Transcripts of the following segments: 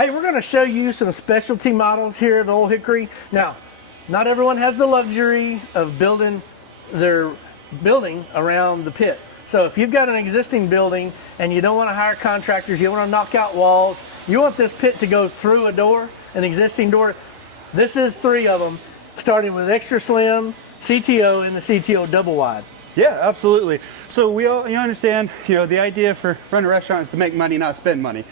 Hey, we're going to show you some specialty models here at Ole Hickory. Now, not everyone has the luxury of building their building around the pit. So if you've got an existing building and you don't want to hire contractors, you don't want to knock out walls, you want this pit to go through a door, an existing door, this is 3 of them, starting with extra slim, CTO, and the CTO double wide. Yeah, absolutely. So we all, you understand, the idea for running a restaurant is to make money, not spend money.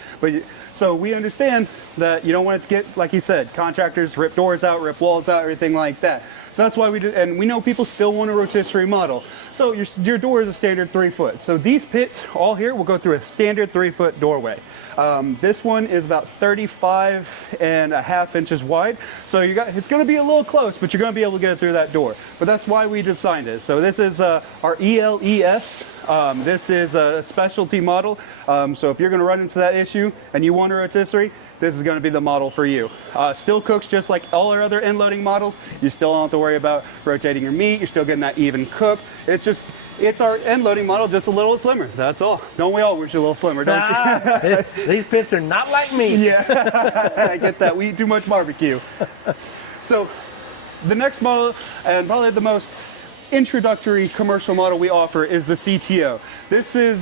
So we understand that you don't want it to get, like you said, contractors rip doors out, rip walls out, everything like that. So that's why we do, and we know people still want a rotisserie model. So your door is a standard 3 foot. So these pits all here will go through a standard 3 foot doorway. This one is about 35.5 inches wide. So it's going to be a little close, but you're going to be able to get it through that door. But that's why we designed it. So this is our ELES. This is a specialty model. So if you're going to run into that issue and you want a rotisserie, this is going to be the model for you. Still cooks just like all our other end loading models. You still don't have to worry about rotating your meat. You're still getting that even cook. It's our end loading model, just a little slimmer. That's all. Don't we all wish a little slimmer, don't we? These pits are not like me. Yeah, I get that. We eat too much barbecue. So the next model, and probably the most introductory commercial model we offer, is the CTO. This is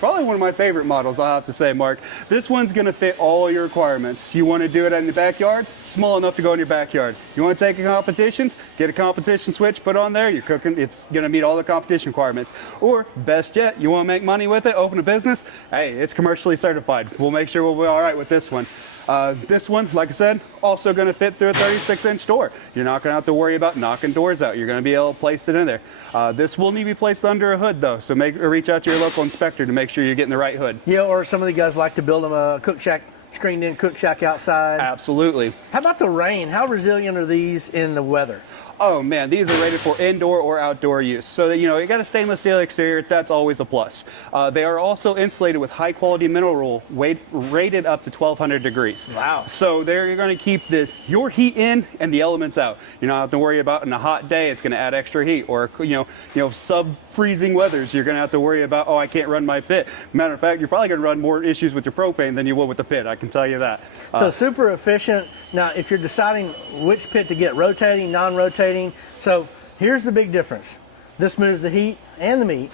probably one of my favorite models, I'll have to say, Mark. This one's going to fit all your requirements. You want to do it in the backyard? Small enough to go in your backyard. You want to take competitions? Get a competition switch, put on there, you're cooking, it's going to meet all the competition requirements. Or, best yet, you want to make money with it, open a business? Hey, it's commercially certified. We'll make sure we'll be all right with this one. This one, like I said, also going to fit through a 36-inch door. You're not going to have to worry about knocking doors out. You're going to be able to place it in there. This will need to be placed under a hood, though, so reach out to your local inspector to make sure you're getting the right hood. Yeah, or some of the guys like to build them a cook shack, screened-in cook shack outside. Absolutely. How about the rain? How resilient are these in the weather? Oh man, these are rated for indoor or outdoor use. So that, you got a stainless steel exterior, that's always a plus. They are also insulated with high quality mineral wool, rated up to 1200 degrees. Wow. So you're going to keep your heat in and the elements out. You don't have to worry about in a hot day, it's going to add extra heat, or sub-freezing weathers, you're going to have to worry about, I can't run my pit. Matter of fact, you're probably going to run more issues with your propane than you will with the pit, I can tell you that. So super efficient. Now, if you're deciding which pit to get, rotating, non-rotating, so here's the big difference. This moves the heat and the meat.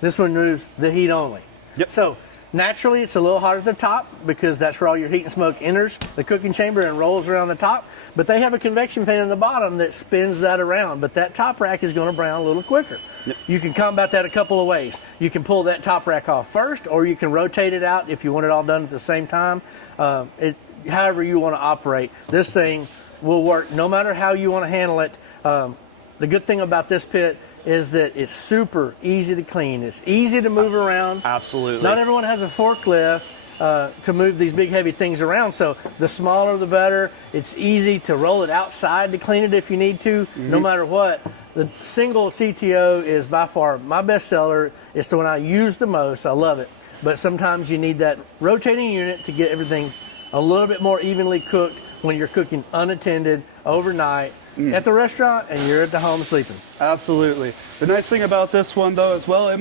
This one moves the heat only. Yep. So naturally, it's a little hotter at the top because that's where all your heat and smoke enters the cooking chamber and rolls around the top. But they have a convection fan in the bottom that spins that around. But that top rack is going to brown a little quicker. Yep. You can combat that a couple of ways. You can pull that top rack off first, or you can rotate it out if you want it all done at the same time. However you want to operate, this thing will work no matter how you want to handle it. The good thing about this pit is that it's super easy to clean. It's easy to move around. Absolutely. Not everyone has a forklift to move these big heavy things around, so the smaller the better. It's easy to roll it outside to clean it if you need to, no matter what. The single CTO is by far my best seller. It's the one I use the most. I love it. But sometimes you need that rotating unit to get everything a little bit more evenly cooked when you're cooking unattended overnight at the restaurant and you're at the home sleeping. Absolutely. The nice thing about this one, though, as well, it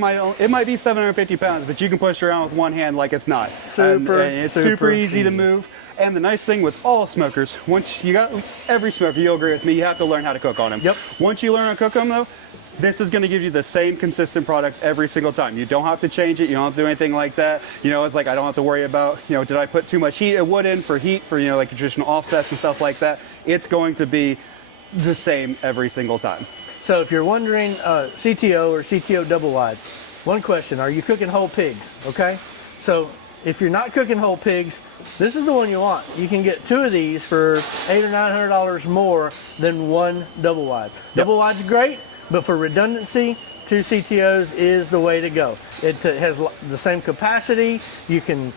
might be 750 pounds, but you can push it around with one hand like it's not. And it's super easy to move. And the nice thing with all smokers, every smoker, you'll agree with me, you have to learn how to cook on them. Yep. Once you learn how to cook them, though, this is going to give you the same consistent product every single time. You don't have to change it. You don't have to do anything like that. It's like I don't have to worry about, did I put too much wood in for heat for, like traditional offsets and stuff like that. It's going to be the same every single time. So if you're wondering, CTO or CTO double wide, one question, are you cooking whole pigs? Okay. So if you're not cooking whole pigs, this is the one you want. You can get 2 of these for $800 or $900 more than one double wide. Yep. Double wide's great. But for redundancy, 2 CTOs is the way to go. It has the same capacity. You can,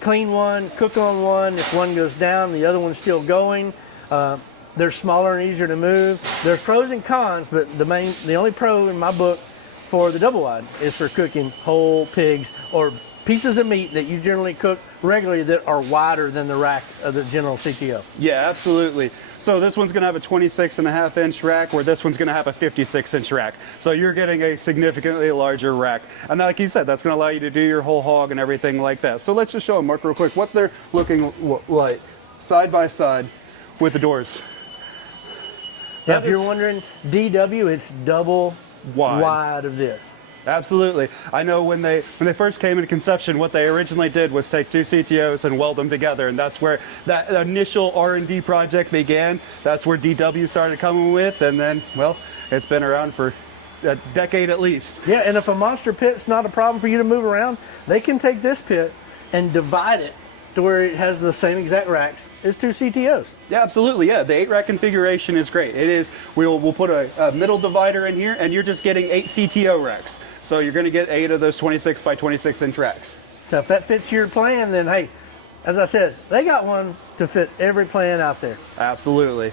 clean one, cook on one. If one goes down, the other one's still going. They're smaller and easier to move. There's pros and cons, but the only pro in my book for the double wide is for cooking whole pigs or pieces of meat that you generally cook regularly that are wider than the rack of the general CTO. Yeah, absolutely. So this one's going to have a 26.5-inch rack, where this one's going to have a 56-inch rack. So you're getting a significantly larger rack. And like you said, that's going to allow you to do your whole hog and everything like that. So let's just show them, Mark, real quick, what they're looking like side by side with the doors. Now, if you're wondering, DW, it's double wide of this. Absolutely. I know when they first came into conception, what they originally did was take two CTOs and weld them together, and that's where that initial R&D project began. That's where DW started coming with, and then, well, it's been around for a decade at least. Yeah, and if a monster pit's not a problem for you to move around, they can take this pit and divide it to where it has the same exact racks as two CTOs. Yeah, absolutely. Yeah, the 8-rack configuration is great. It is. We'll put a middle divider in here, and you're just getting 8 CTO racks. So you're going to get 8 of those 26 by 26-inch racks. So if that fits your plan, then hey, as I said, they got one to fit every plan out there. Absolutely.